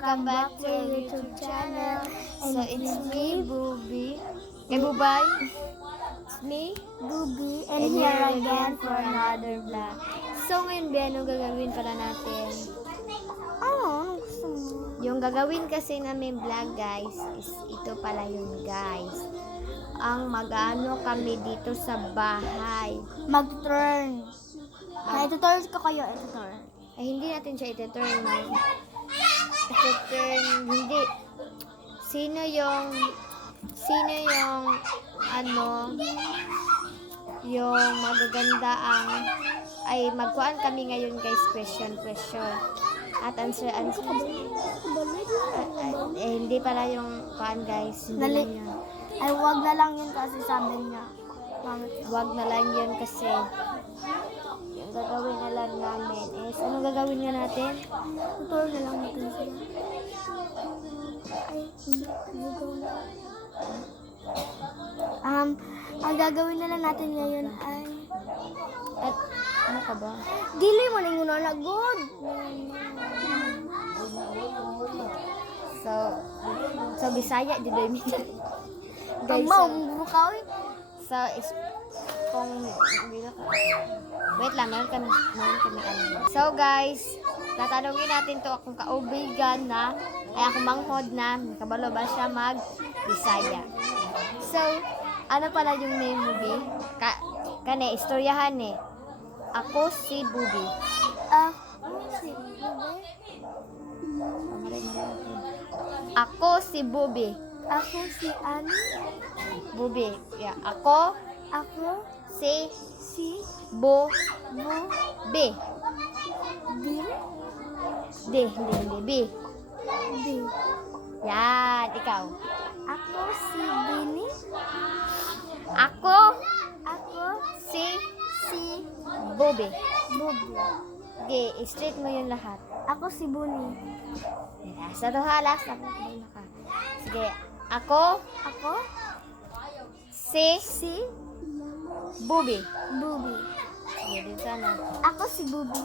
welcome back to our YouTube channel. So it's me, Booby. Bubay. It's me, Booby, and here again for another vlog. So ngayon, anong gagawin pala natin? Ano gusto mo? Yung gagawin kasi namin vlog, guys, is ito pala yun, guys. Ang mag-ano kami dito sa bahay. Mag-turn. Ito-turn ko kayo, ito-turn. Ay, hindi natin siya iti-turn. Iti-turn, hindi. Sino yung, yung magaganda ay magkuhan kami ngayon, guys, question. At answer. Hindi pala yung kuhan, guys. Hindi Dali. lang yun. Ay, wag na lang yun kasi sabi niya. Wag na lang yun kasi yung gagawin na lang namin is, anong gagawin nga natin? Tutor na lang natin sila. Ay, ang gagawin na lang natin ngayon ay At ano ka ba? dili mo na yung nalagod. So Bisaya di ba yun? Ang Guys, maumbukaw eh. so is kung wait lang, meron kami ano. So guys, tatanungin natin to akong kaubigan na ay akong manghod na kabalo ba siya mag Bisaya. So ano pala yung name mo, Bi? Kane istoryahan eh. Ako si Booby. Si Ako si Booby. Ako si Ani. Booby. Yeah. Ako Ako si si Booby. Bil. Hindi. Bi. Bil. Yan, ikaw. Ako si Bini. Ako Ako si si Booby. Bobo. Okay, straight mo yung lahat. Ako si Buni. Sa duhalas. Sige, ako Ako si si Booby. Bubi. Sige, dito na. Ako si Bubi.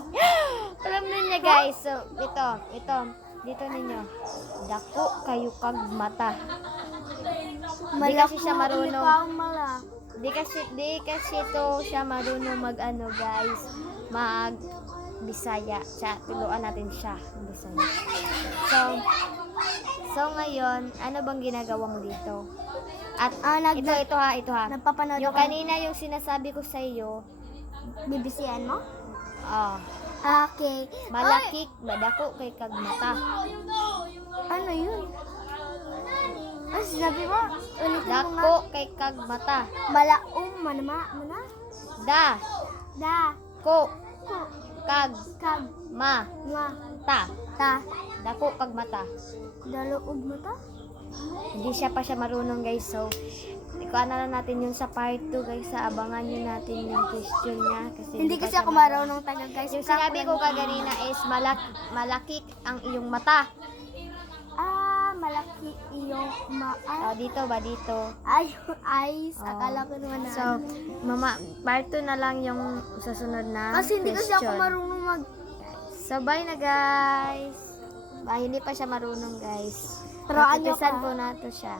Alam niyo guys, so ito, dito ninyo. Dako kayo kag mata. Di kasi siya marunong. Di kasi to siya marunong mag-ano, guys. Mag Bisaya. Tuluan natin siya, Bisaya. So ngayon, ano bang ginagawa mo dito? At ito ha. Napapanood Yung ako. kanina yung sinasabi ko sa iyo, Bibisian mo? ah, Okay. malakik, madako kay kag mata. Ano yun? Ano sinabi mo? Ulitin mo nga. Dako kay kag mata. Mana? Da, ko, Ko. kag, Kag. ma, Ma. ta. Ta. Dako kag mata. Daloob mo ta? Hindi pa siya marunong, guys. So, ikuha na lang natin yun sa part 2, guys. Sa abangan nyo natin yung question niya. Hindi pa kasi siya ako marunong taga guys. Yung sinabi ko kaganina is malakik ang iyong mata. Malaki iyong Dito ba? Dito. eyes. Akala ko naman na. So, part 2 na lang yung susunod na Kasi hindi kasi ako question. marunong So, bye na, guys. Hindi pa siya marunong, guys. Turuan niyo Practicean ka. po nato siya.